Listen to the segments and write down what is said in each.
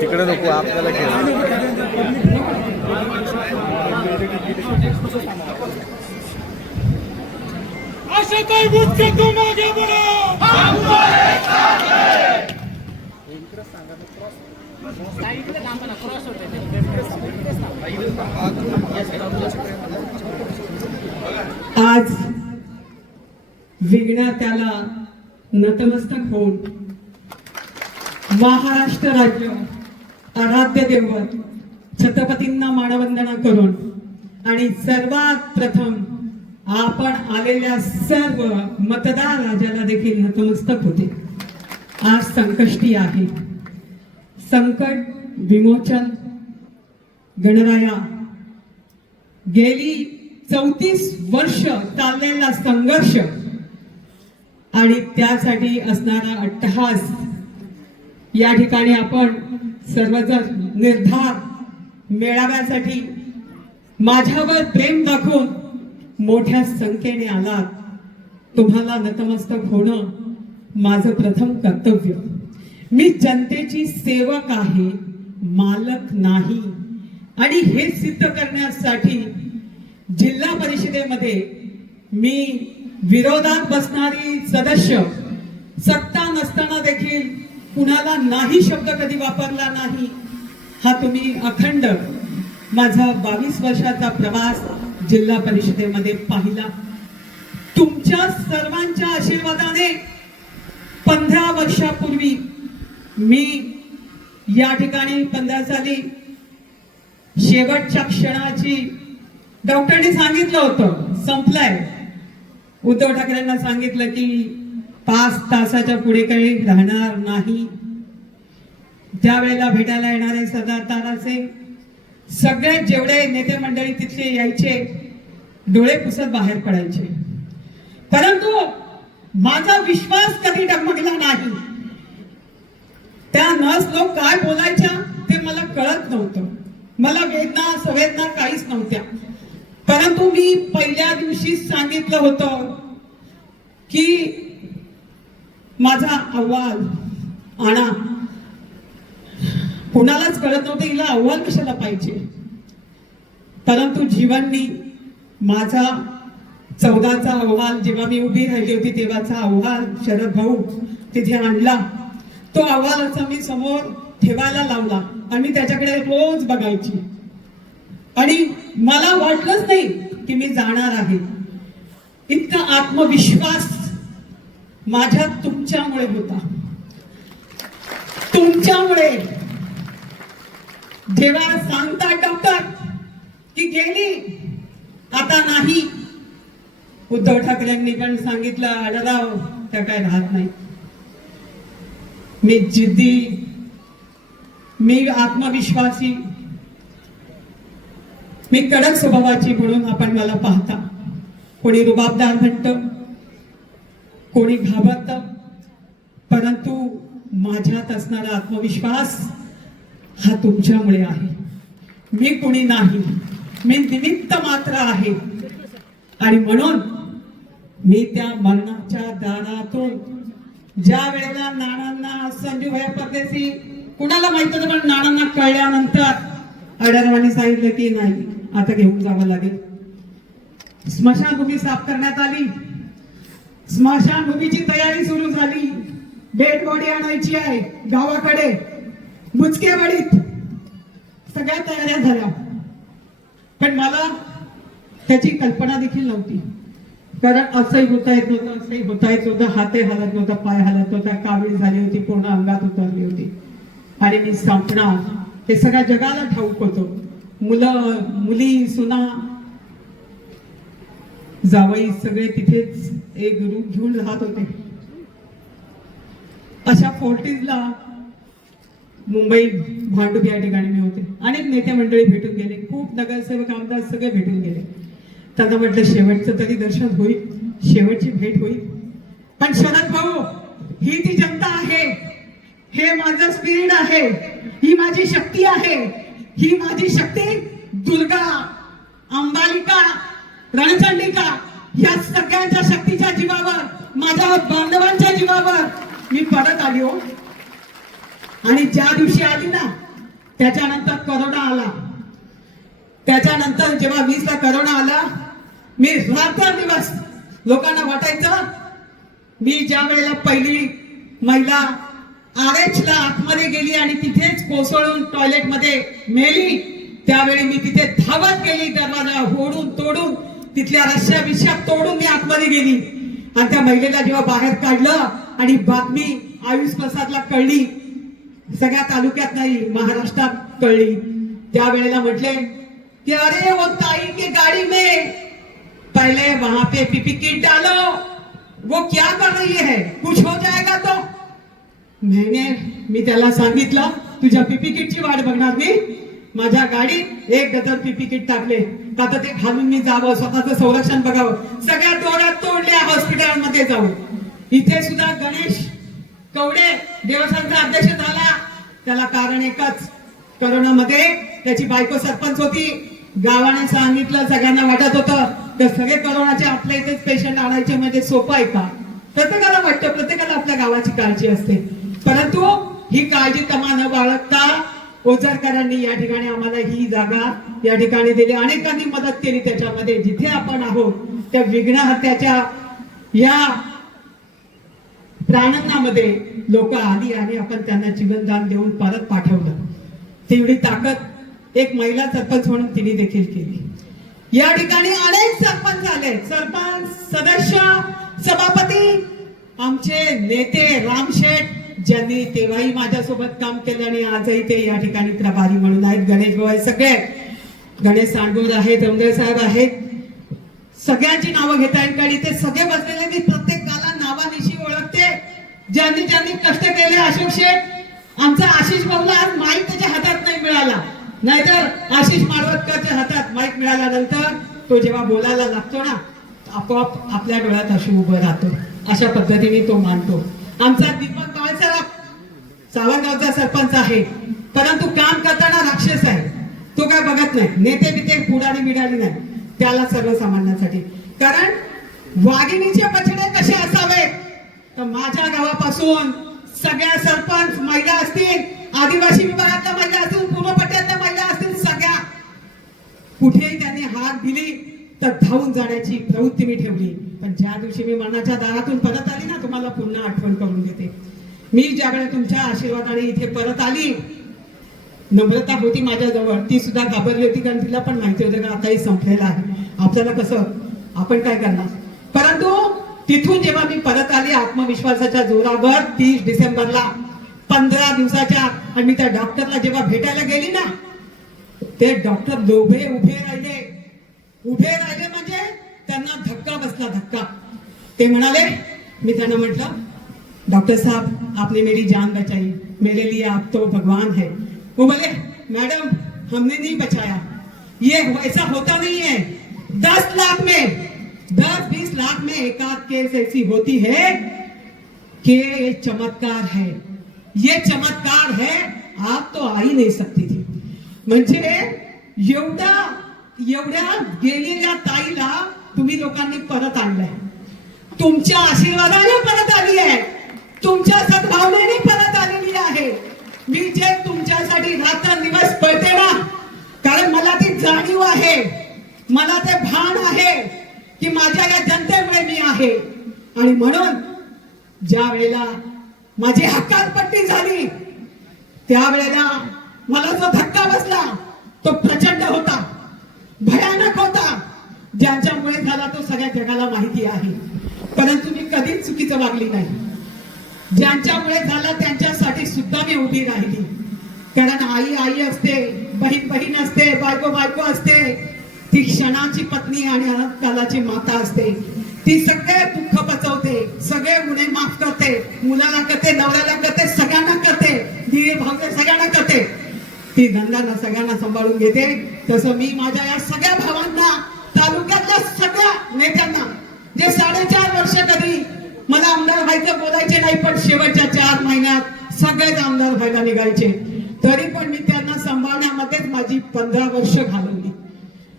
तिकडे नको आपल्याला आशाताई बुचके तुम आगे बढ़ो, हम तुम्हारे साथ हैं। आज विघ्नात्याला नतमस्तक होऊन महाराष्ट्र राज्य आराध्य दैवत छत्रपतींना मानवंदना करून आणि सर्वात प्रथम आपण आलेल्या सर्व मतदार राजाला देखील नतमस्तक होते। आज संकष्टी आहे, संकट विमोचन गणराया गेली 34 वर्ष चाललेला संघर्ष आणि त्यासाठी असणारा अट्टहास या ठिकाणी आपण सर्वजण निर्धार मेळाव्यासाठी माझ्यावर प्रेम दाखवून मोठ्या संख्येने आलात। तुम्हाला नतमस्तक होणं माझं प्रथम कर्तव्य। मी जनतेची सेवक आहे, मालक नाही, आणि हे सिद्ध करण्यासाठी जिल्हा परिषदेमध्ये मी विरोधात बसणारी सदस्य, सत्ता नसताना देखील कुणाला नाही शब्द कधी वापरला नाही। हा तुम्ही अखंड माझा 22 वर्षाचा प्रवास जिल्हा परिषदेमध्ये पाहिला। तुमच्या सर्वांच्या आशीर्वादाने 15 वर्षापूर्वी मी या ठिकाणी 15 साली शेवटच्या क्षणाची डॉक्टरने सांगितलं होतं संपलाय। उद्धव ठाकरेंना सांगितलं की 5 तासाच्या पुढे काही राहणार नाही। त्यावेळेला भेटायला येणारे सरदार तारासिंग सगळे जेवढे नेते मंडळी तिथले यायचे, डोळे पुसत बाहेर पडायचे, परंतु माझा विश्वास कधी डगमगला नाही। त्या नर्स लोक काय बोलायच्या ते मला कळत नव्हतं, मला वेदना संवेदना काहीच नव्हत्या, परंतु मी पहिल्या दिवशी सांगितलं होतं की माझा अहवाल आणा। कुणालाच कळत नव्हतं हिला अहवाल कशाला पाहिजे, परंतु जीवननी माझा 14चा अहवाल जेव्हा मी उभी राहिली होती तेव्हाचा अहवाल शरद भाऊ तिथे आणला। तो अहवाल असा मी समोर ठेवायला लावला आणि मी त्याच्याकडे रोज बघायची आणि मला वाटलंच नाही की मी जाणार आहे। इतका आत्मविश्वास माझ्यात तुमच्यामुळे होता, तुमच्यामुळे। जेव्हा सांगतात डॉक्टर की गेली आता नाही, उद्धव ठाकरेंनी पण सांगितलं आढळराव त्या काय राहत नाही। मी जिद्दी, मी आत्मविश्वासी, मी कडक स्वभावाची म्हणून आपण मला पाहता। कोणी रुबाबदार म्हणतं, कोणी घाबरतं, परंतु माझ्यात असणारा आत्मविश्वास हा तुमच्यामुळे आहे। मी कोणी नाही, मी निमित्त मात्र आहे आणि म्हणून मी त्या मरणाच्या दारातून ज्या वेळेला नानांना संजूभाई परदेशी कुणाला माहित होतं, पण नानांना कळल्यानंतर आढळरावांनी सांगितलं की नाही आता घेऊन जावं लागेल। स्मशानभूमी साफ करण्यात आली, स्मशानभूमीची तयारी सुरू झाली, डेड बॉडी आणायची आहे गावाकडे बुचकेवाडीत, सगळ्या तयाऱ्या झाल्या, पण मला त्याची कल्पना देखील नव्हती। कारण असंही होता येत नव्हतं, असंही होता येत नव्हतं, हाते हलत नव्हता, पाय हलत नव्हता, कावीळ झाली होती, पूर्ण अंगात उतरली होती आणि मी संपणार हे सगळ्या जगाला ठाऊक होतं। मुलं मुली सुना जावई सगळे तिथेच एक रूप घेऊन राहत होते। अशा 40sला मुंबई भांडूप या ठिकाणी मी होते। अनेक नेते मंडळी भेटून गेले, खूप नगरसेवक आमदार सगळे भेटून गेले। त्यांना म्हटलं शेवटचं तरी दर्शन होईल, शेवटची भेट होईल, पण शरद भाऊ ही ती जनता आहे, हे माझं स्पिरिट आहे, ही माझी शक्ती आहे, ही माझी शक्ती दुर्गा, अंबालिका, रणचंडिका या सगळ्यांच्या शक्तीच्या जीवावर माझ्या बांधवांच्या जीवावर मी परत आली हो. आणि ज्या दिवशी आली ना त्याच्यानंतर करोना आला. त्याच्यानंतर जेव्हा 20 ला करोना आला, मी रात्रंदिवस लोकांना वाटायचं मी ज्या वेळेला पहिली महिला RH ला आतमध्ये गेली आणि तिथेच कोसळून टॉयलेटमध्ये मेली, त्यावेळी मी तिथे धावत गेली, दरवाजा ओढून तोडून तिथल्या रश्या तोडून मी आतमध्ये गेली. आणि त्या महिलेला जेव्हा बाहेर काढलं आणि बातमी आयुष प्रसादला कळली, सगळ्या तालुक्यात नाही महाराष्ट्रात कळली, त्यावेळेला म्हटले कि अरे वो ताई की गाड़ी में पहले वहां पे पीपी किट डालो, वो क्या कर रही है, कुछ हो जाएगा तो. मी त्याला सांगितलं तुझ्या पीपी किटची वाट बघणार मी. माझ्या गाडीत 1 डझन पीपी किट टाकले, आता ते घालून मी जावं, स्वतःचं संरक्षण बघावं. सगळ्या दोऱ्या तोडल्या हॉस्पिटलमध्ये जाऊन. इथे सुद्धा गणेश कवडे देवस्थानचा अध्यक्ष झाला, त्याला कारण एकच, करोनामध्ये त्याची बायको सरपंच होती. गावाने सांगितलं, सगळ्यांना वाटत होतं तर सगळे करोनाचे आपल्या इथेच पेशंट आणायचे म्हणजे सोपं आहे का. प्रत्येकाला वाटतं, प्रत्येकाला आपल्या गावाची काळजी असते, परंतु ही काळजी तमा न बाळगता ओझरकरांनी या ठिकाणी आम्हाला ही जागा या ठिकाणी दिली. अनेकांनी मदत केली त्याच्यामध्ये. जिथे आपण आहोत त्या विघ्न हत्याच्या या प्रांगणामध्ये लोक आली आणि आपण त्यांना जीवनदान देऊन परत पाठवलं. तेवढी ताकद एक महिला सरपंच म्हणून तिने देखील केली. या ठिकाणी अनेक सरपंच झाले, सरपंच, सदस्य, सभापती, आमचे नेते रामशेठ, ज्यांनी तेव्हाही माझ्यासोबत काम केलं आणि आजही ते या ठिकाणी प्रभारी म्हणून आहेत. गणेश भाऊ आहेत, सगळे गणेश सांडगोर आहेत, रमदेव साहेब आहेत, सगळ्यांची नावं घेता येईल कारण ते सगळे बसलेले. मी प्रत्येकाला नावानिशी ओळखते. ज्यांनी ज्यांनी कष्ट केले. अशोक शेठ, आमचा आशिष भाऊला आज माईक त्याच्या हातात नाही मिळाला, नाहीतर आशिष माळवतकरच्या हातात माईक मिळाल्यानंतर तो जेव्हा बोलायला लागतो ना आपोआप आपल्या डोळ्यात अश्रू उभं राहतो. अशा पद्धतीने तो मानतो. आमचा दीपक काळसराफ सावरगावचा सरपंच आहे, परंतु काम करताना राक्षस आहे. तो काय बघत नाही, नेते बिते पुढारी मिळाली नाही त्याला, सर्वसामान्यांसाठी. कारण वाघिणीचे बछडे कसे असावेत तर माझ्या गावापासून सगळ्या सरपंच महिला असतील, आदिवासी विभागातल्या महिला असतील, पूर्व पट्ट्यातल्या महिला असतील, सगळ्या कुठेही त्यांनी हात दिली तर धावून जाण्याची प्रवृत्ती मी ठेवली. पण ज्या दिवशी मी मनाच्या दारातून परत आली ना, तुम्हाला पुन्हा आठवण करून देते. मी ज्यावेळेला तुमच्या आशीर्वादाने इथे परत आली, नम्रता होती माझ्याजवळ, ती सुद्धा घाबरली होती कारण तिला पण माहिती होतं का आताही संपलेला आहे, आपल्याला कसं आपण काय करणार. परंतु तिथून जेव्हा मी परत आली आत्मविश्वासाच्या जोरावर 30 डिसेंबरला 15 दिवसाच्या, आणि मी त्या डॉक्टरला जेव्हा भेटायला गेली ना, ते डॉक्टर उभे राहिले म्हणजे त्यांना धक्का बसला, धक्का. ते म्हणाले, मी त्यांना म्हटलं डॉक्टर साहब आपने मेरी जान बचाई, मेरे लिए आप तो भगवान है. वो बोले मैडम हमने नहीं बचाया, ये ऐसा होता नहीं है. 10 लाख में 10-20 लाख में एक आध केस ऐसी होती है कि ये चमत्कार है, ये चमत्कार है, आप तो आ ही नहीं सकती थी. म्हणजे एवढ्या गेलेल्या ताईला तुम्ही लोकांनी परत आणलंय, तुमच्या आशीर्वादाने परत आली आहे, तुमच्या सद्भावनेने परत आलेली आहे. मी जे तुमच्यासाठी रात्रंदिवस पळते ना, कारण मला ती जाणीव आहे, मला ते भान आहे की माझ्या या जनतेमुळे मी आहे. आणि म्हणून ज्या वेळेला माझी हकालपट्टी झाली त्यावेळेला मला जो धक्का बसला तो प्रचंड होता, भयानक होता. ज्यांच्यामुळे झाला तो सगळ्या जगाला माहिती आहे, परंतु मी कधीच चुकीचं वागली नाही. ज्यांच्यामुळे झाला त्यांच्यासाठी सुद्धा मी उभी राहिली. कारण आई आई असते, बहीण बहीण असते, बायको बायको असते, ती क्षणाची पत्नी आणि अनंतकालाची माता असते. ती सगळे दुःख पचवते, सगळे गुन्हे माफ करते, मुलाला करते, नवऱ्याला करते, सगळ्यांना करते, धीरे भावने सगळ्यांना करते. ती धंद्यांना सगळ्यांना सांभाळून घेते. तसं मी माझ्या या सगळ्या भावांना, तालुक्यातल्या सगळ्या नेत्यांना, जे 4.5 वर्ष कधी मला आमदार व्हायचं बोलायचे नाही, पण शेवटच्या 4 महिन्यात सगळेच आमदार व्हायला निघायचे, तरी पण मी त्यांना सांभाळण्यामध्येच माझी 15 वर्ष घालवली.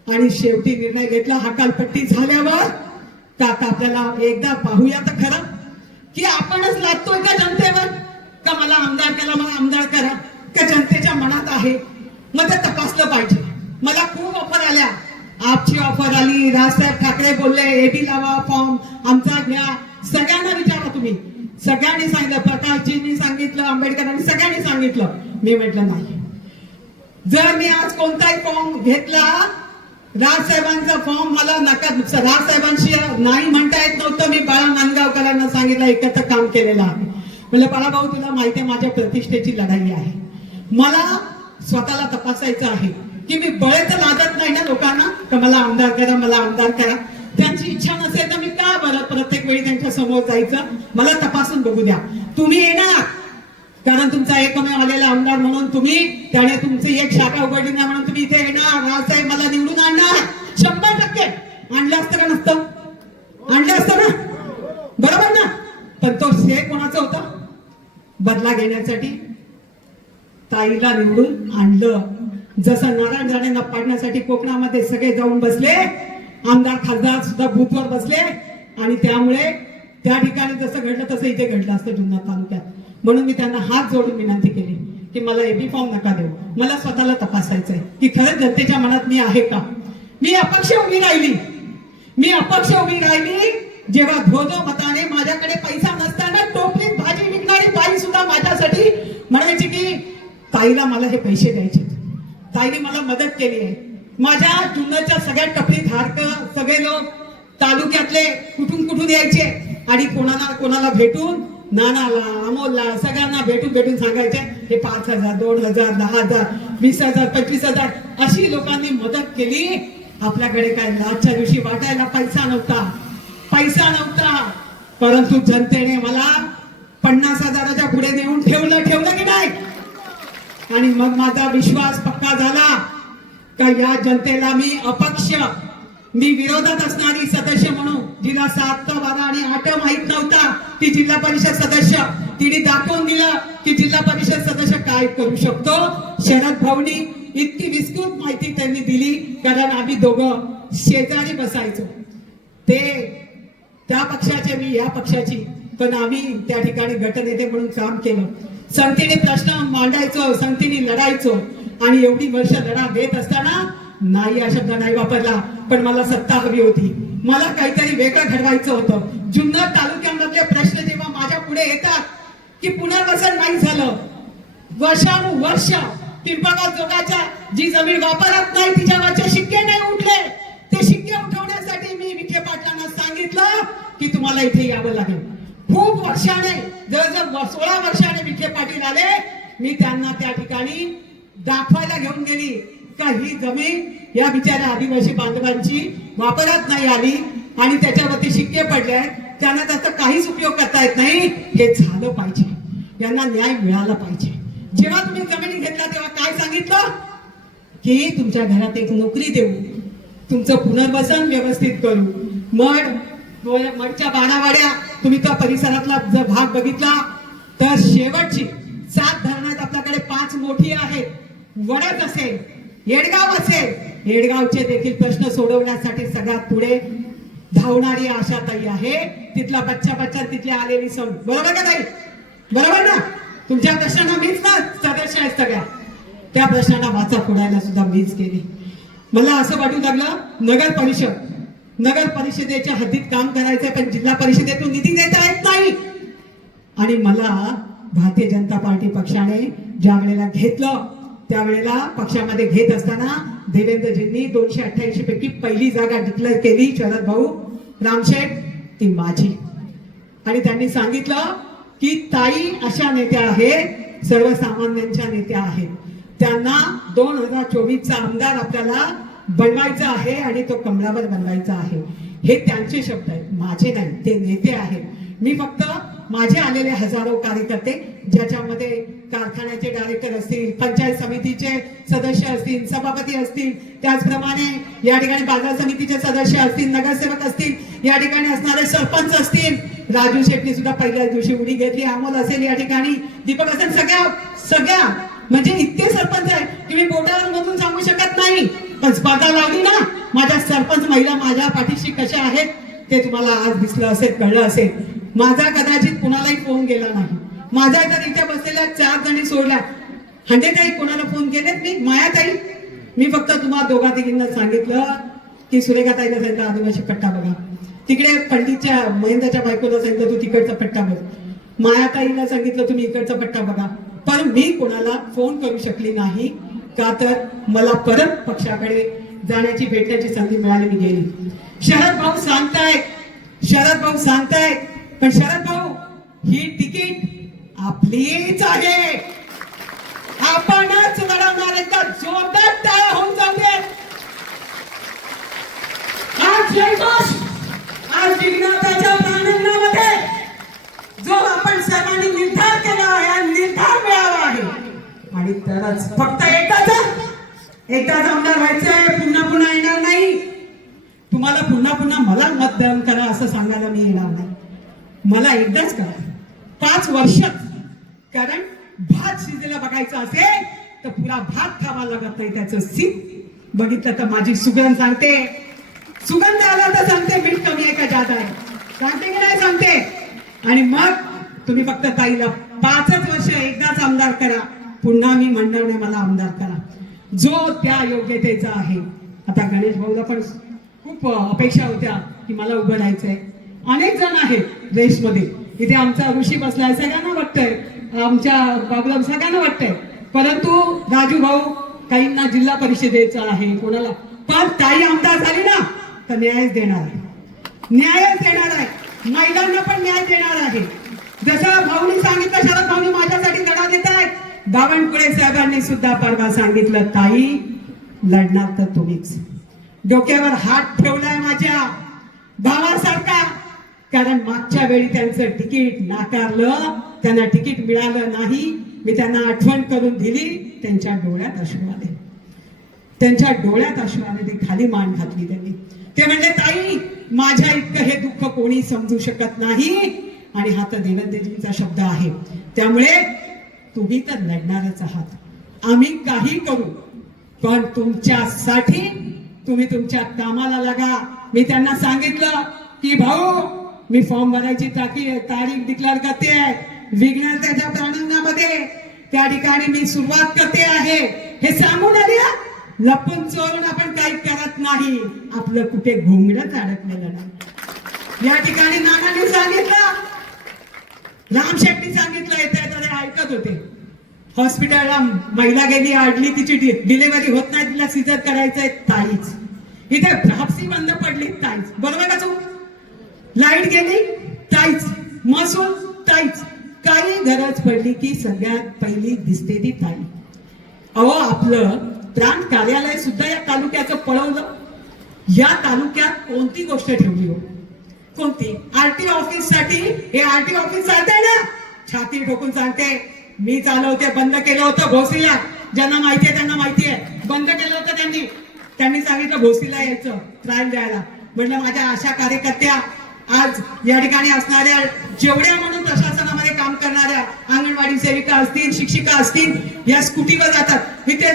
आणि शेवटी निर्णय घेतला हकालपट्टी झाल्यावर का आता आपल्याला एकदा पाहूया तर खरं की आपणच लादतोय का जनतेवर, का मला आमदार केला मला आमदार करा, का जनतेच्या मनात आहे? मग ते तपासलं पाहिजे. मला खूप ऑफर आल्या, आपची ऑफर आली, राजसाहेब ठाकरे बोलले एबी लावा, फॉर्म आमचा घ्या. सगळ्यांना विचारा तुम्ही, सगळ्यांनी सांगितलं, प्रकाशजींनी सांगितलं, आंबेडकरांनी सगळ्यांनी सांगितलं. मी म्हटलं नाही. जर मी आज कोणताही फॉर्म घेतला, राजसाहेबांचा फॉर्म मला नका, राजसाहेबांशी नाही म्हणता येत नव्हतं. मी बाळा नांदगावकरांना सांगितलं, एकत्र काम केलेलं आहे. म्हणलं बाळाभाऊ तुला माहिती आहे माझ्या प्रतिष्ठेची लढाई आहे, मला स्वतःला तपासायचं आहे की मी बळे तर लागत नाही ना लोकांना, तर मला आमदार करा मला आमदार करा. त्यांची इच्छा नसेल तर मी का बरं प्रत्येक वेळी त्यांच्या समोर जायचं? मला तपासून बघू द्या. तुम्ही येणार कारण तुमचा एकमेव आलेला आमदार म्हणून तुम्ही, त्याने तुमची एक शाखा उघडली नाही म्हणून तुम्ही इथे येणार. राजसाहेब मला निवडून आणणार 100%. आणलं असतं का नसतं? आणलं असतं ना, बरोबर ना? पण तो श्रेय कोणाचा होता? बदला घेण्यासाठी ताईला निवडून आणलं. जसं नारायण राणेंना पाडण्यासाठी कोकणामध्ये सगळे जाऊन बसले, आमदार खासदार सुद्धा बूथवर बसले, आणि त्यामुळे त्या ठिकाणी जसं घडलं तसं इथे घडलं असतं जुन्नर तालुक्यात. म्हणून मी त्यांना हात जोडून विनंती केली की मला एबी फॉर्म नका देऊ, मला स्वतःला तपासायचंय की खरंच जनतेच्या मनात मी आहे का. मी अपक्ष उभी राहिली, मी अपक्ष उभी राहिली जेव्हा धोधो मताने माझ्याकडे पैसा नसताना टोपलीत भाजी विकणारी बाई सुद्धा माझ्यासाठी म्हणायची की ताईला मला हे पैसे द्यायचे. ताईने मला मदत केली आहे. माझ्या जुन्नरच्या सगळ्या टपरी धारक सगळे लोक तालुक्यातले कुठून कुठून यायचे आणि कोणाला कोणाला भेटून, नानाला अमोलला सगळ्यांना भेटून सांगायचे हे 5,000 2,000 10,000 20,000 25,000 अशी लोकांनी मदत केली. आपल्याकडे काय आजच्या दिवशी वाटायला पैसा नव्हता, परंतु जनतेने मला 50,000च्या पुढे नेऊन ठेवलं की नाही. आणि मग माझा विश्वास पक्का झाला का या जनतेला मी अपक्ष, मी विरोधात असणारी सदस्य म्हणून, जिला 7, 12 आणि 8 माहित नव्हता ती जिल्हा परिषद सदस्य, तिने दाखवून दिलं की जिल्हा परिषद सदस्य काय करू शकतो. शरद भाऊनी इतकी विस्तृत माहिती त्यांनी दिली, कारण आम्ही दोघं शेजारी बसायचो. ते त्या पक्षाचे मी या पक्षाची, पण आम्ही त्या ठिकाणी गटनेते म्हणून काम केलं. संगतीने प्रश्न मांडायचो, संगतीने लढायचो, आणि एवढी वर्ष लढा देत असताना नाही हा शब्द नाही वापरला, पण मला सत्ता हवी होती. मला काहीतरी वेगळं घडवायचं होतं. जुन्नर तालुक्यामधले प्रश्न जेव्हा माझ्या पुढे येतात की पुनर्वसन नाही झालं, वर्षानुवर्ष पिंपळगाव जोगाच्या जी जमीन वापरत नाही तिच्यावरचे शिक्के नाही उठले, ते शिक्के उठवण्यासाठी मी विखे पाटलांना सांगितलं की तुम्हाला इथे यावं लागेल. खूप वर्षाने, जवळजवळ 16 वर्षाने विखे पाटील आले. मी त्यांना त्या ठिकाणी दाखवायला घेऊन गेली का ही जमीन या बिचाऱ्या आदिवासी बांधवांची वापरात नाही आली आणि त्याच्यावरती शिक्के पडले आहेत, त्यांना त्याचा काहीच उपयोग करता येत नाही. हे झालं पाहिजे, यांना न्याय मिळाला पाहिजे. जेव्हा तुम्ही जमिनी घेतला तेव्हा काय सांगितलं की तुमच्या घरात एक नोकरी देऊ, तुमचं पुनर्वसन व्यवस्थित करू. मडच्या बाणावाड्या तुम्ही त्या परिसरातला जर भाग बघितला तर शेवटची 7 धरणात आपल्याकडे 5 मोठी आहेत. वडद असेल, येडगाव असेल, येडगावचे देखील प्रश्न सोडवण्यासाठी सगळ्यात पुढे धावणारी आशाताई आहे. तिथला बच्चा तिथले आलेली सण, बरोबर का ताई? बरोबर ना? तुमच्या प्रश्नांना मीच ना सदस्य आहेत सगळ्या, त्या प्रश्नांना वाचा फोडायला सुद्धा मीच केली. मला असं वाटू लागलं नगर परिषदेच्या हद्दीत काम करायचंय, पण जिल्हा परिषदेतून निधी देता येत नाही. आणि मला भारतीय जनता पार्टी पक्षाने ज्या वेळेला घेतलं त्यावेळेला पक्षामध्ये घेत असताना देवेंद्रजींनी 288 पैकी पहिली जागा डिक्लेअर केली, शरद भाऊ रामशेठ ती माझी. आणि त्यांनी सांगितलं की ताई अशा नेत्या आहेत, सर्वसामान्यांच्या नेत्या आहेत, त्यांना 2024चा आमदार आपल्याला बनवायचा आहे आणि तो कमळावर बनवायचा आहे. हे त्यांचे शब्द आहेत, माझे नाही, ते नेते आहेत. मी फक्त माझे आलेले हजारो कार्यकर्ते, ज्याच्यामध्ये कारखान्याचे डायरेक्टर असतील, पंचायत समितीचे सदस्य असतील, सभापती असतील, त्याचप्रमाणे या ठिकाणी बाजार समितीचे सदस्य असतील, नगरसेवक असतील, या ठिकाणी असणारे सरपंच असतील. राजू शेट्टी सुद्धा पहिल्याच दिवशी उडी घेतली, अमोल असेल या ठिकाणी, दीपक असेल, सगळ्या म्हणजे इतके सरपंच आहे की मी बोटावर मधून सांगू शकत नाही. पण स्पर्धा लावली ना, माझ्या सरपंच महिला माझ्या पाठीशी कशा आहेत ते तुम्हाला आज दिसलं असेल, कळलं असेल. माझा कदाचित कुणालाही फोन गेला नाही. माझा तर इथे बसलेल्या 4 जणी सोडल्या. ताई कोणाला फोन केलेत मी? मायाताई. मी फक्त तुम्हाला दोघा तिघींना सांगितलं की सुरेखाताईला सांगितलं आदिवासी पट्टा बघा, तिकडे पंडितच्या महेंद्रच्या बायकोला सांगितलं तू तिकडचा पट्टा बघ, मायाताईला सांगितलं तुम्ही इकडचा पट्टा बघा. पण मी कोणाला फोन करू शकली नाही का तर मला परत पक्षाकडे जाण्याची भेटण्याची संधी मिळाली, मी गेली. शरद भाऊ सांगतायत पण शरद भाऊ ही तिकीट आपलीच आहे, आपणच लढवणार. एकदा जोरदार टाळ्या होऊन जाऊ दे. आज जयघोष, आज जिज्ञासाच्या प्रांगणामध्ये जो आपण सर्वांनी निर्धार केला आहे, निर्धार मिळाला आहे आणि तरच फक्त एकदाच आमदार व्हायचंय, पुन्हा येणार नाही. तुम्हाला पुन्हा मला मतदान करा असं सांगायला मी येणार नाही. मला एकदाच करा, 5 वर्ष. कारण भात शिजलेला बघायचा असेल तर पुरा भात खावा लागत नाही, त्याचं सीप बघितलं तर माझी सुगंध सांगते, सुगंध आला तर सांगते मीठ कमी आहे का जादा आहे, सांगते की नाही सांगते. आणि मग तुम्ही फक्त ताईला 5च वर्ष एकदाच आमदार करा, पुन्हा मी म्हणणार नाही मला आमदार करा, जो त्या योग्यतेचा आहे. आता गणेश भाऊला पण खूप अपेक्षा होत्या की मला उभं राहायचंय. अनेक जण आहेत रेसमध्ये, इथे आमचा ऋषी बसलाय, सगळ्यांना वाटतंय, आमच्या बाबूला सगळ्यांना वाटतंय, परंतु राजू भाऊ काहींना जिल्हा परिषदेचा आहे, कोणाला. पण ताई आमदार झाली ना तर न्यायच देणार आहे, महिलांना पण न्याय देणार आहे. जसं भाऊनी सांगितलं, शरद भाऊनी माझ्यासाठी लढा देत आहेत, बावनकुळे साहेबांनी सुद्धा परवा सांगितलं ताई लढणार तर तुम्हीच. डोक्यावर हात ठेवलाय माझ्या भावासारखा, कारण मागच्या वेळी त्यांचं तिकीट नाकारलं, त्यांना तिकीट मिळालं नाही. मी त्यांना आठवण करून दिली, त्यांच्या डोळ्यात अश्रू आले, ते खाली मान घातली त्यांनी. ते म्हणले ताई माझ्या इतकं हे दुःख कोणी समजू शकत नाही. आणि हा तर देवेंद्रजींचा शब्द आहे, त्यामुळे तुम्ही तर लढणारच आहात. आम्ही काही करू पण तुमच्यासाठी तुम्ही तुमच्या कामाला लागा. मी त्यांना सांगितलं की भाऊ मी फॉर्म भरायची तारीख डिक्लेअर करते आहे, विज्ञानाच्या प्रांगणामध्ये त्या ठिकाणी मी सुरुवात करते आहे, हे सांगून आले. लपून चोरून आपण काही करत नाही, आपलं कुठे घुंगडच अडकलेलं नाही. या ठिकाणी नानांनी सांगितलं, राम शेट्टी सांगितलं, येते ऐकत होते. हॉस्पिटलला महिला गेली, अडली, तिची डिलिव्हरी होत नाही, तिला सिजर करायचंय, ताईच. इथे हापसी बंद पडली, ताईच. बरोबर का चूक? लाईट गेली, ताईच. महसूल, ताईच. काही गरज पडली की सगळ्यात पहिली दिसते ती ताई. अहो आपलं प्रांत कार्यालय सुद्धा या तालुक्याचं पळवलं. या तालुक्यात कोणती गोष्ट ठेवली हो? कोणती? आरटी ऑफिस साठी. हे आरटी ऑफिस चालतंय ना, छाती ठोकून सांगते, मी चालवते. बंद केलं होतं भोसरीला, ज्यांना माहिती आहे त्यांना माहिती आहे, बंद केलं होतं त्यांनी सांगितलं भोसरीला यायचं ट्रायल द्यायला. म्हटलं माझ्या आशा कार्यकर्त्या, आज या ठिकाणी असणाऱ्या जेवढ्या म्हणून प्रशासनामध्ये काम करणाऱ्या अंगणवाडी सेविका असतील, शिक्षिका असतील, या स्कूटीवर जातात, तिथे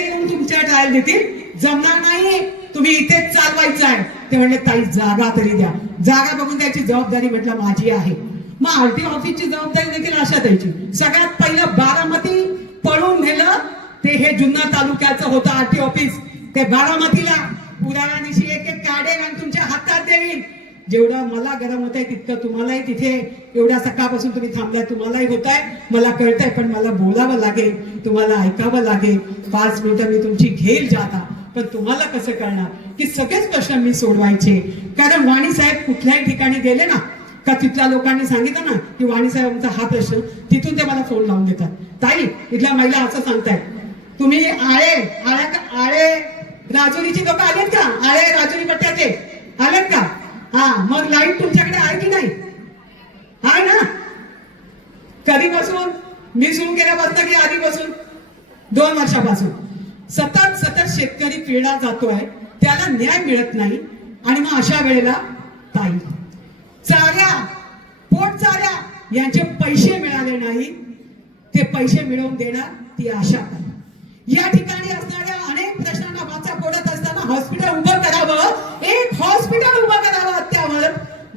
येऊन तुमच्या ट्रायल देतील. जमणार नाही, तुम्ही इथेच चालवायचं आहे. ते म्हणले ताई जागा तरी द्या. जागा बघून द्यायची जबाबदारी म्हटलं माझी आहे. मग आरटी ऑफिसची जबाबदारी देखील अशा द्यायची. सगळ्यात पहिलं बारामती पळून नेलं, ते हे जुन्नर तालुक्याचं होतं आरटी ऑफिस. ते बारामतीला पुराव्यानिशी एक काढेल आणि तुमच्या हातात देईल. जेवढं मला गरम होत आहे तितकं तुम्हालाही तिथे एवढ्या सकाळपासून तुम्ही थांबलाय, तुम्हालाही होत आहे, मला कळतंय. पण मला बोलावं लागेल, तुम्हाला ऐकावं लागेल. 5 मिनिटं मी तुमची घेईल जाता, पण तुम्हाला कसं कळणार की सगळेच प्रश्न मी सोडवायचे. कारण वाणी साहेब कुठल्याही ठिकाणी गेले ना का तिथल्या लोकांनी सांगितलं ना की वाणी साहेबांचा हा प्रश्न, तिथून ते मला फोन लावून देतात. ताई इथल्या महिला असं सांगतायत, तुम्ही आळे राजुरीची लोक आलेत का? आळे राजुरी पट्ट्याचे आलेत का? हा, मग लाईट तुमच्याकडे आहे की नाही? आहे ना? कधीपासून? मी सुरू केल्यापासून की आधीपासून? 2 वर्षापासून. सतत शेतकरी पिळला जातोय, त्याला न्याय मिळत नाही. आणि मग अशा वेळेला ताई पोटचाऱ्या यांचे पैसे मिळाले नाही, ते पैसे मिळवून देणार ती आशा करा. या ठिकाणी असणाऱ्या अनेक प्रश्नांना वाचा फोडत असताना हॉस्पिटल उभं करावं, एक हॉस्पिटल उभं करावं, त्यावर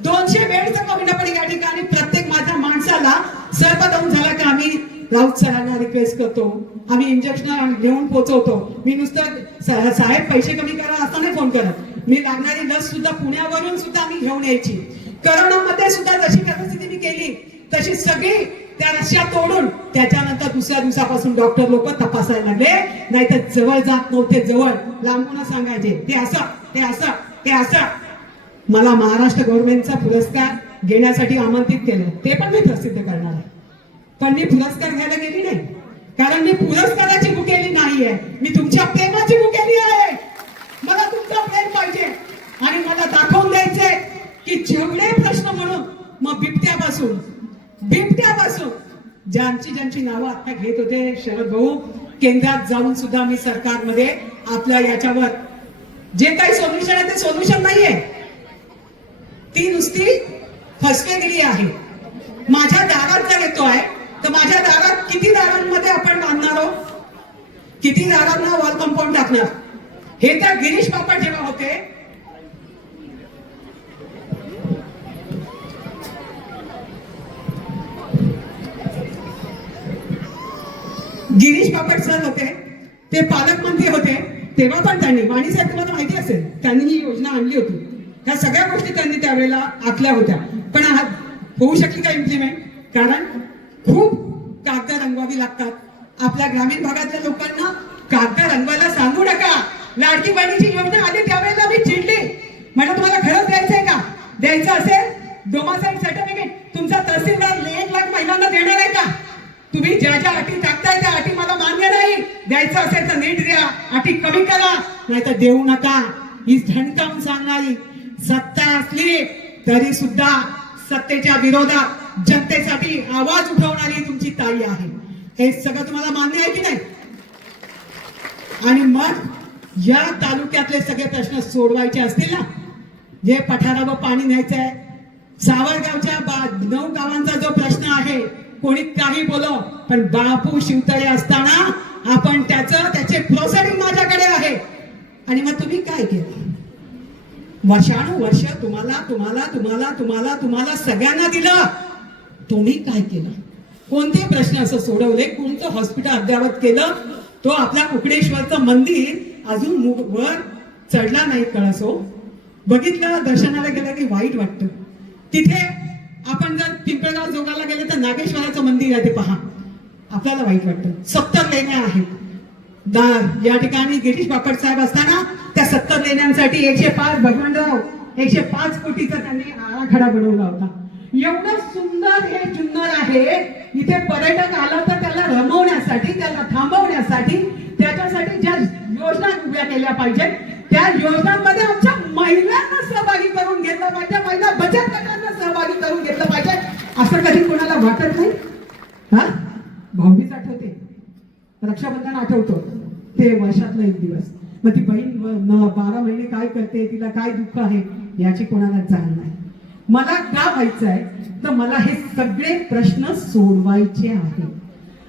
200 बेडचं कमी पण या ठिकाणी प्रत्येक माझ्या माणसाला सर्वदौन झाला की आम्ही राऊत सरांना रिक्वेस्ट करतो, आम्ही इंजेक्शन घेऊन पोहोचवतो. मी नुसतं साहेब पैसे कमी करा असं नाही फोन करत, मी लागणारी लस सुद्धा पुण्यावरून सुद्धा आम्ही घेऊन यायची. करोनामध्ये सुद्धा जशी परिस्थिती मी केली तशी सगळी त्या रश्या तोडून त्याच्यानंतर दुसऱ्या दिवसापासून डॉक्टर लोक तपासायला लागले. नाहीतर जवळ जात नव्हते, जवळ लांबून सांगायचे ते असं ते असं ते असं. मला महाराष्ट्र गव्हर्नमेंटचा पुरस्कार घेण्यासाठी आमंत्रित केलं, ते पण मी प्रसिद्ध करणार आहे. पण मी पुरस्कार घ्यायला गेली नाही, कारण मी पुरस्काराची भुकेली नाहीये, मी तुमच्या प्रेमाची भुकेली आहे. मला तुमचा प्रेम पाहिजे आणि मला दाखवून द्यायचंय की जेवढे प्रश्न म्हणून मग बिबट्यापासून ज्यांची नावं आता घेत होते शरद भाऊ, केंद्रात जाऊन सुद्धा मी सरकारमध्ये आपल्या याच्यावर जे काही सोल्युशन आहे ते सोल्युशन नाहीये, ती नुसती फसवेगिरी आहे. माझ्या दारात जर येतोय तर माझ्या दारात किती दारांमध्ये आपण बांधणार आहोत, किती दारांना वॉल कंपाऊंड टाकणार. हे त्या गिरीश बापट जेव्हा होते, गिरीश बापट सर होते, ते पालकमंत्री होते, तेव्हा पण त्यांनी वाणी साहेब तुम्हाला माहिती असेल त्यांनी ही योजना आणली होती. त्या सगळ्या गोष्टी त्यांनी त्यावेळेला आखल्या होत्या, पण होऊ शकली का इम्प्लिमेंट? कारण खूप कागद रंगवावी लागतात. आपल्या ग्रामीण भागातल्या लोकांना कागद रंगवायला सांगू नका. लाडकी बहिणीची योजना आली त्यावेळेला मी चिडली, म्हणलं तुम्हाला खरंच द्यायचंय का? द्यायचं असेल डोमासाईड सर्टिफिकेट तुमचा तहसीलदार 1 लाख महिलांना देणार आहे का? तुम्ही ज्या ज्या अटी टाकताय त्या अटी मला मान्य नाही. द्यायचं असेल तर नीट द्या, अटी कमी करा, नाही तर देऊ नका. ही धणकावून सांगणारी सत्ता असली तरी सुद्धा सत्तेच्या विरोधात जनतेसाठी आवाज उठवणारी तुमची ताई आहे. हे सगळं तुम्हाला मान्य आहे की नाही? आणि मग या तालुक्यातले सगळे प्रश्न सोडवायचे असतील ना, जे पठारावर पाणी न्यायचंय, सावरगावच्या 9 गावांचा जो प्रश्न आहे, कोणी काही बोलो पण बापू शिवतळे असताना आपण त्याचे प्रोसेडिंग माझ्याकडे आहे. आणि मग तुम्ही काय केलं? वर्षानुवर्ष तुम्हाला तुम्हाला तुम्हाला तुम्हाला तुम्हाला सगळ्यांना दिलं, तुम्ही काय केलं? कोणते प्रश्न असं सोडवले? कोणतं हॉस्पिटल अद्यावत केलं? तो आपल्या कुकडेश्वरचं मंदिर अजून वर चढला नाही कळसो. बघितलं, दर्शनाला गेलं की वाईट वाटतं. तिथे आपण जर पिंपळगाव जोगाला गेले तर नागेश्वराचं मंदिर आहे, ते पहा, आपल्याला वाईट वाटतं. 70 लेण्या आहेत या ठिकाणी. गिरीश बापट साहेब असताना त्या 70 लेण्यांसाठी 105 भगवानराव 105 कोटीचा त्यांनी आराखडा बनवला होता. एवढं सुंदर हे जुन्नर आहे. इथे पर्यटक आला तर त्याला रमवण्यासाठी, त्याला थांबवण्यासाठी, त्याच्यासाठी ज्या योजना उभ्या केल्या पाहिजेत त्या योजनांमध्ये आमच्या महिलांना सहभागी करून घेतलं पाहिजे, महिला बचत गटांना सहभागी करून घेतलं पाहिजे. असं कधी कोणाला वाटत नाही? हा, भाऊबीज आठवते, रक्षाबंधन आठवतो, ते वर्षातला एक दिवस. मग ती बहीण 12 महिने काय करते, तिला काय दुःख आहे याची कोणाला जाण नाही. मला का व्हायचं आहे तर मला हे सगळे प्रश्न सोडवायचे आहे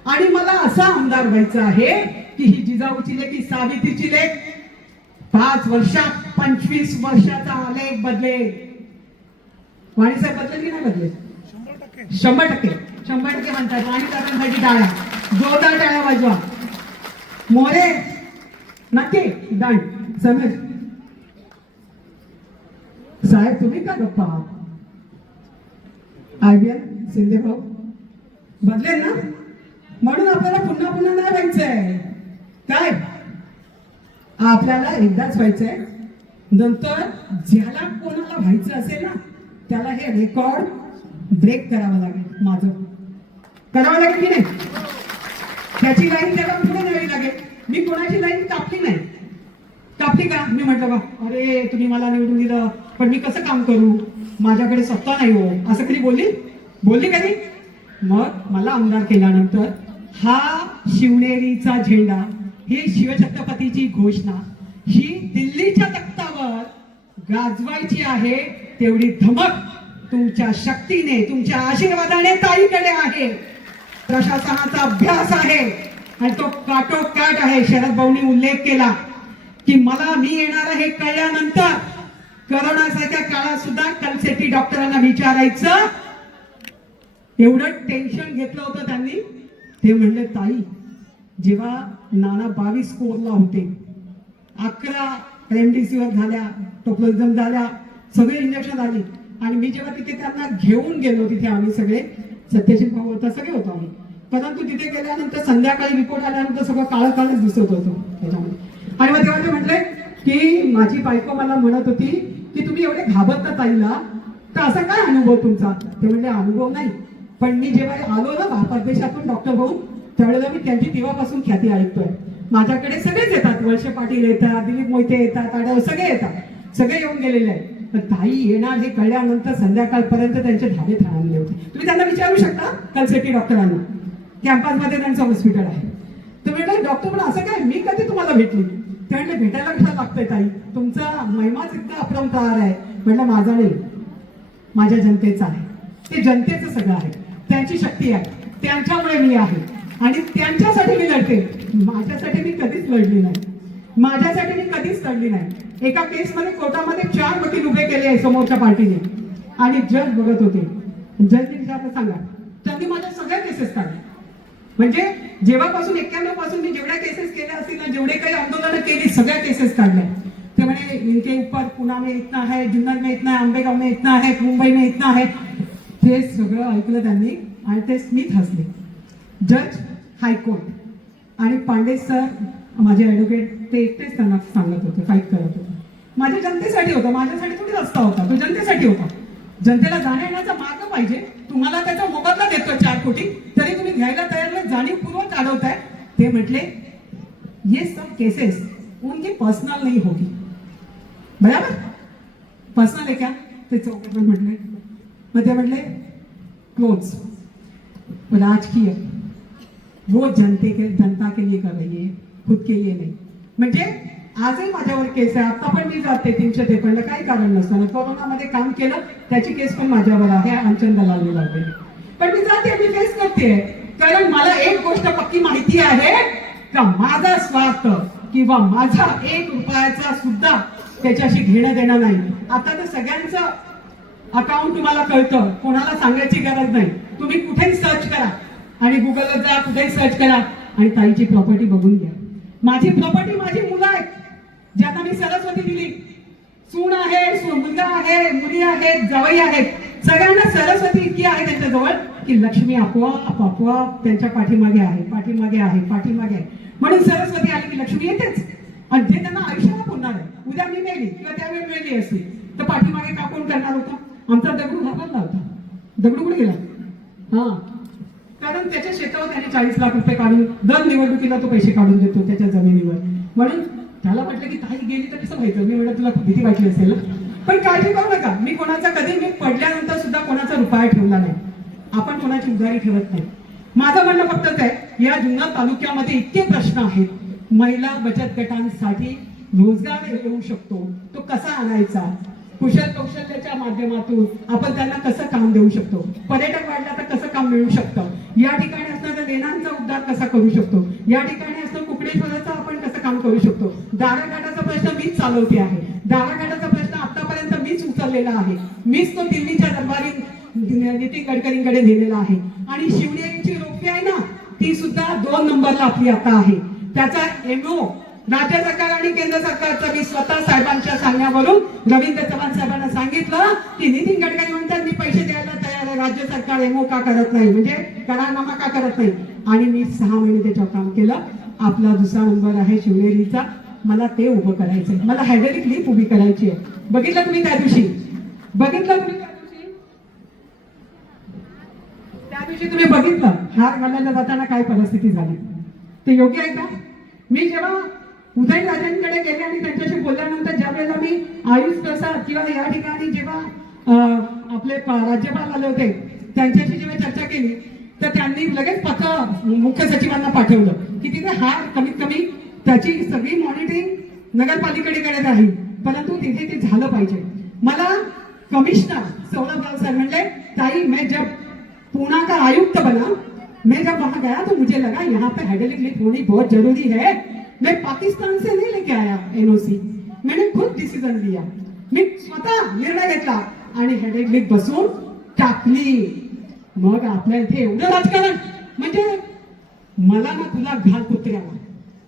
आणि मला असा आमदार व्हायचा आहे की ही जिजाऊची लेक, ही सावित्रीची लेक 5 वर्षात 25 वर्षाचा आलेख बदलेल. वाणीसाहेब बदलेल की नाही बदलेल? 100% म्हणतात. आणि करण्यासाठी टाळ्या, जोरदार टाळ्या वाजवा. मोरे नक्की दंड. समीर साहेब तुम्ही का गप्पा? IBN शिंदे भाऊ बदलेल ना, म्हणून आपल्याला पुन्हा पुन्हा नाही व्हायचंय. काय आपल्याला एकदाच व्हायचंय, नंतर ज्याला कोणाला व्हायचं असेल ना त्याला हे रेकॉर्ड ब्रेक करावं लागेल. माझं करावं लागेल की नाही? त्याची लाईन त्याला पुढे न्यावी लागेल. मी कोणाची लाईन कापली नाही. कापली का? मी म्हटलं बा अरे तुम्ही मला निवडून दिलं पण मी कसं काम करू, माझ्याकडे सत्ता नाही हो, असं कधी बोलली कधी? मग मला आमदार केल्यानंतर हा शिवनेरीचा झेंडा, ही शिवछत्रपतीची घोषणा ही दिल्लीच्या तख्तावर गाजवायची आहे. तेवढी धमक तुमच्या शक्तीने, तुमच्या आशीर्वादाने ताईकडे आहे. प्रशासनाचा अभ्यास आहे आणि तो काटोकाट आहे. शरद भाऊंनी उल्लेख केला की मी येणार आहे कळल्यानंतर करोनासारख्या काळात सुद्धा कलसेटी डॉक्टरांना विचारायचं, एवढं टेन्शन घेतलं होतं त्यांनी. ते म्हणले ताई, जेव्हा नाना 22 कोरला होते, 11 रेमडेसिवीर झाल्या, टोप्लोझम झाल्या, सगळे इंजेक्शन आली, आणि मी जेव्हा तिथे त्यांना घेऊन गेलो, तिथे आम्ही सगळे सत्यशील भाऊ होता, सगळे होतो आम्ही, परंतु तिथे गेल्यानंतर संध्याकाळी रिपोर्ट आल्यानंतर सगळं काळं काळच दिसत होतं त्याच्यामध्ये. आणि मग तेव्हा ते म्हटले की माझी बायको मला म्हणत होती की तुम्ही एवढे घाबरता ताईला, तर असा काय अनुभव तुमचा? ते म्हणले अनुभव नाही, पण मी जेव्हा आलो ना परदेशातून डॉक्टर भाऊ, त्यावेळेला मी त्यांची तेव्हापासून ख्याती ऐकतोय. माझ्याकडे सगळेच येतात, वळसे पाटील येतात, दिलीप मोहिते येतात, आढाव सगळे येतात, सगळे येऊन गेलेले आहेत. पण ताई येणार हे कळल्यानंतर संध्याकाळपर्यंत त्यांचे धाबे थांबले होते. तुम्ही त्यांना विचारू शकता, कलसेटी डॉक्टरांना, कॅम्पसमध्ये त्यांचं हॉस्पिटल आहे. तर म्हटलं डॉक्टर पण असं काय, मी कधी तुम्हाला भेटली? ते म्हणले भेटायला कसा लागतंय ताई, तुमचा महिमाच इतका अपरंपार आहे. म्हटलं माझा नाही, माझ्या जनतेचा आहे, ते जनतेचं सगळं आहे, त्यांची शक्ती आहे, त्यांच्यामुळे मी आहे, आणि त्यांच्यासाठी मी लढते. माझ्यासाठी मी कधीच लढली नाही, माझ्यासाठी मी कधीच लढली नाही. एका केसमध्ये कोर्टामध्ये 4 वकील उभे केले आहे समोरच्या पार्टीने, आणि जज बघत होते. जजने आता सांगा, त्यांनी माझ्या सगळ्या केसेस काढल्या. म्हणजे जेव्हापासून 91 पासून मी जेवढ्या केसेस केल्या असतील ना, जेवढे काही आंदोलनं केली, सगळ्या केसेस काढल्या. ते म्हणे इनके ऊपर पुणे में इतना है, जुन्नर में इतना है, आंबेगाव में इतना है, मुंबई में इतना है. ते सगळं ऐकलं त्यांनी, आणि ते स्मिथ हसले. जज हायकोर्ट आणि पांडे सर माझे ॲडव्होकेट, ते एकटेच त्यांना सांगत होते, फाईट करत होते. माझ्या जनतेसाठी होता, माझ्यासाठी थोडी रस्ता होता, तो जनतेसाठी होता. जनतेला जाण्या येण्याचा मार्ग पाहिजे. तुम्हाला त्याचा मोबदला देतोय 4 कोटी, तरी तुम्ही घ्यायला तयार नाही, जाणीवपूर्वक अडवताय. ते म्हटले ये सब केसेस उनकी पर्सनल नहीं होगी. बराबर, पर्सनल है क्या? ते चौकट म्हटले. मग ते म्हटले क्लोज, राजकीय, वो जनता के लिए कर रही है, खुद के लिए नहीं. म्हणजे आजही माझ्यावर केस आहे, आता पण मी जाते 353ला, काही कारण नसताना. कोरोनामध्ये काम केलं, त्याची केस पण माझ्यावर आहे, अंचन दलालने लावलेली. पण मी जाते, मी फेस करते, कारण मला एक गोष्ट पक्की माहिती आहे का माझा स्वार्थ किंवा माझा 1 रुपयाचा सुद्धा त्याच्याशी घेणं देणं नाही. आता तर सगळ्यांचं अकाउंट तुम्हाला कळतं, कोणाला सांगायची गरज नाही. तुम्ही कुठेही सर्च करा, आणि गुगलला जा, कुठेही सर्च करा, आणि ताईची प्रॉपर्टी बघून घ्या. माझी प्रॉपर्टी, माझी मुलं आहेत, ज्यांना मी सरस्वती दिली. सून आहे, मुलगा आहे, मुली आहेत, जावई आहेत, सगळ्यांना सरस्वती इतकी आहे त्यांच्याजवळ की लक्ष्मी आपोआप आपोआप त्यांच्या पाठीमागे आहे, पाठीमागे आहे, पाठीमागे आहे. म्हणून सरस्वती आली की लक्ष्मी येतेच, आणि जे त्यांना आयुष्याला पुरणार आहे. उद्या मी मेली किंवा त्यावेळी मेली असती तर पाठीमागे का कोण करणार होता? आमचा दगडू घाबरला होता. दगडू कुठे गेला? हा, कारण त्याच्या शेतावर त्याने 40 लाख रुपये काढून दर निवडणुकीला तो पैसे काढून देतो त्याच्या जमिनीवर. म्हणून त्याला वाटलं की ताई गेली तर कसं व्हायचं. मी म्हणलं तुला खूप भीती वाटली असेल, पण काळजी करू नका. मी कोणाचा कधी, मी पडल्यानंतर सुद्धा कोणाचा रुपया ठेवला नाही. आपण कोणाची उधारी ठेवत नाही. माझं म्हणणं फक्तच आहे, या जुन्नर तालुक्यामध्ये इतके प्रश्न आहेत. महिला बचत गटांसाठी रोजगार येऊ शकतो, तो कसा आणायचा, कुशल कौशल्याच्या माध्यमातून आपण त्यांना कसं काम देऊ शकतो, पर्यटक वाढला तर कसं काम मिळू शकतं, या ठिकाणी असणाऱ्या लेण्यांचा उद्धार कसा करू शकतो, या ठिकाणी असणारं कुकडेश्वराचं आपण कसं काम करू शकतो. दाराघाटाचा प्रश्न मीच चालवते आहे. दाराघाटाचा प्रश्न आतापर्यंत मीच उचललेला आहे. मीच तो दिल्लीच्या दरबारी नितीन गडकरींकडे नेलेला आहे. आणि शिवनेरीची रोपवे आहे ना, ती सुद्धा 2 नंबरला आपली आता आहे. त्याचा एमओ राज्य सरकार आणि केंद्र सरकारचं मी स्वतः साहेबांच्या सांगण्यावरून रवींद्र चव्हाण साहेबांना सांगितलं की नितीन गडकरी म्हणतात मी पैसे द्यायला तयार आहे, राज्य सरकार एमओ का करत नाही, म्हणजे करारनामा का करत नाही. आणि मी 6 महिने त्याच्यावर काम केलं. आपला 2रा नंबर आहे शिवनेरीचा, मला ते उभं करायचंय. मला हायड्रोलिक लिफ्ट उभी करायची आहे. बघितलं तुम्ही त्या दिवशी, त्या दिवशी तुम्ही बघितलं हार घालायला जाताना काय परिस्थिती झाली. ते योग्य आहे का? मी जेव्हा उदयनराजेंकडे गेले आणि त्यांच्याशी बोलल्यानंतर ज्या वेळेला मी आयुष प्रसाद किंवा या ठिकाणी जेव्हा आपले राज्यपाल आले होते त्यांच्याशी जेव्हा चर्चा केली, तर त्यांनी लगेच पत्र मुख्य सचिवांना पाठवलं की तिथे हार कमीत कमी त्याची सगळी मॉनिटरिंग नगरपालिकेकडे राहील, परंतु तिथे ते झालं पाहिजे. मला कमिश्नर सौरभ राव सर म्हणले ताई मैं जब पुणे का आयुक्त बना, मैं जब वहां गया तो मुझे लगा यहाँ पे हाइड्रोलिक लिफ्ट होनी बहुत जरूरी है. मैं पाकिस्तान से नहीं लेके आया एनओसी, मैंने खुद डिसीजन लिया. मी स्वतः निर्णय घेतला आणि हेडेकलीत बसून टाकली. मग आपल्या इथे एवढं राजकारण म्हणजे मला ना तुला घाल कुत्र्याला,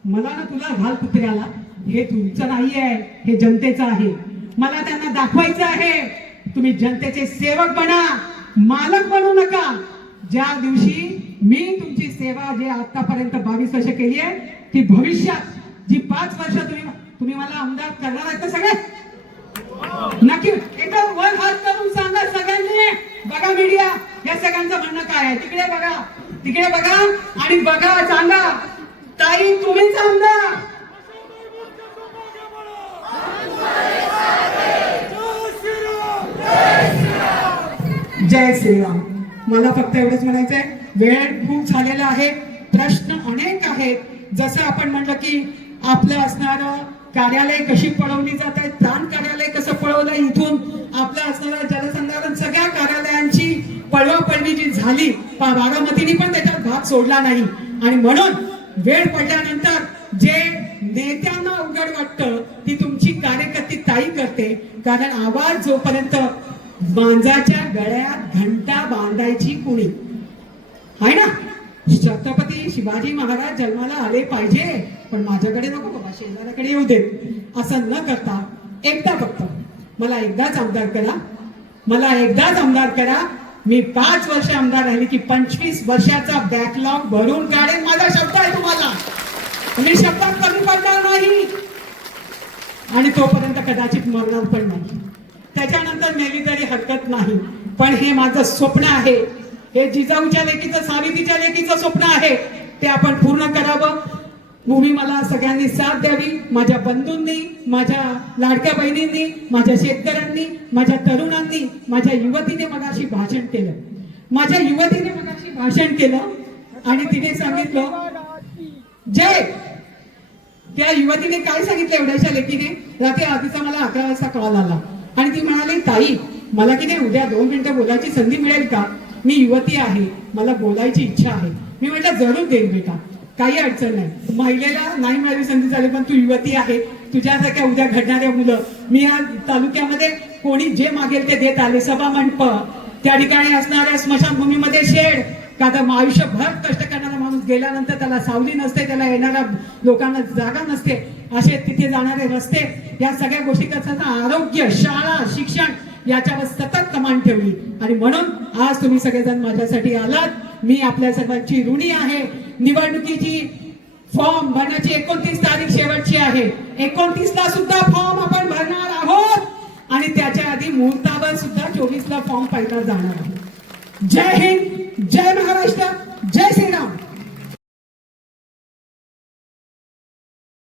मला ना तुला घाल कुत्र्याला, हे तुमचं नाही आहे, हे जनतेचं आहे. मला त्यांना दाखवायचं आहे तुम्ही जनतेचे सेवक बना, मालक बनू नका. ज्या दिवशी मी तुमची सेवा जे आतापर्यंत 22 वर्ष केली आहे ती भविष्यात जी 5 वर्ष तुम्ही मला आमदार करणार आहेत ना सगळे नक्की एकदा वर हात करून सांगा सगळ्यांनी. बघा मीडिया, या सगळ्यांचं म्हणणं काय आहे, तिकडे बघा, तिकडे बघा आणि बघा, सांगा ताई तुम्हीच आमदार. जय श्रीराम. मला फक्त एवढंच म्हणायचंय, वेळ खूप झालेला आहे, प्रश्न अनेक आहेत. जसं आपण म्हणलं की आपलं असणारं कार्यालय कशी पळवली जात आहेत, प्राण कार्यालय कसं पळवलंय, इथून आपलं असणारं जलसंधारण सगळ्या कार्यालयांची पळवापळवी जी झाली, बारामतीने पण त्याच्यात भाग सोडला नाही. आणि म्हणून वेळ पडल्यानंतर जे नेत्यांना उघड वाटतं ती तुमची कार्यकर्ती ताई करते. कारण आवाज जोपर्यंत मांजाच्या गळ्यात घंटा बांधायची कुणी आहे ना. छत्रपती शिवाजी महाराज जन्माला आले पाहिजे, पण माझ्याकडे नको बाबा, शेजाऱ्याकडे येऊ देत, असं न करता एकदा फक्त मला एकदाच आमदार करा, मला एकदाच आमदार करा. मी 5 वर्ष आमदार राहिले की 25 वर्षाचा बॅकलॉग भरून काढेन. माझा शब्द आहे तुम्हाला, मी शब्दात कमी पडणार नाही आणि तोपर्यंत कदाचित मरणार पण नाही. त्याच्यानंतर मेली तरी हरकत नाही, पण हे माझं स्वप्न आहे, हे जिजाऊच्या लेकीचं, सावित्रीच्या लेकीचं स्वप्न आहे, ते आपण पूर्ण करावं. तुम्ही मला सगळ्यांनी साथ द्यावी, माझ्या बंधूंनी, माझ्या लाडक्या बहिणींनी, माझ्या शेतकऱ्यांनी, माझ्या तरुणांनी, माझ्या युवतीने मगाशी भाषण केलं, माझ्या युवतीने मगाशी भाषण केलं आणि तिने सांगितलं जय. त्या युवतीने काय सांगितलं, एवढ्याशा लेकीने, रात्री आधीचा मला 11 वाजता कॉल आला आणि ती म्हणाली ताई मला की नाही उद्या 2 मिनिटं बोलायची संधी मिळेल का, मी युवती आहे, मला बोलायची इच्छा आहे. मी म्हटलं जरूर देईल बेटा, काही अडचण नाही, महिलेला नाही मिळाली संधी झाली, पण तू युवती आहे, तुझ्यासारख्या उद्या घडणाऱ्या मुलं, मी या तालुक्यामध्ये कोणी जे मागेल ते देत आले. सभा मंडप, त्या ठिकाणी असणाऱ्या स्मशानभूमीमध्ये शेड, का तर आयुष्यभर कष्ट करणारा माणूस गेल्यानंतर त्याला सावली नसते, त्याला येणाऱ्या लोकांना जागा नसते, असे तिथे जाणारे रस्ते, या सगळ्या गोष्टी करताना आरोग्य, शाळा, शिक्षण याच्यावर सतत कमांड ठेवली. आणि म्हणून आज तुम्ही सगळेजण माझ्यासाठी आलात. मी आपल्या सर्वांची ऋणी आहे. निवडणुकीची फॉर्म भरण्याची 29 तारीख शेवटची आहे. 29 ला सुद्धा फॉर्म आपण भरणार आहोत आणि त्याच्या आधी मुहूर्तावर सुद्धा 24 ला फॉर्म पहिला जाणार आहे. जय हिंद, जय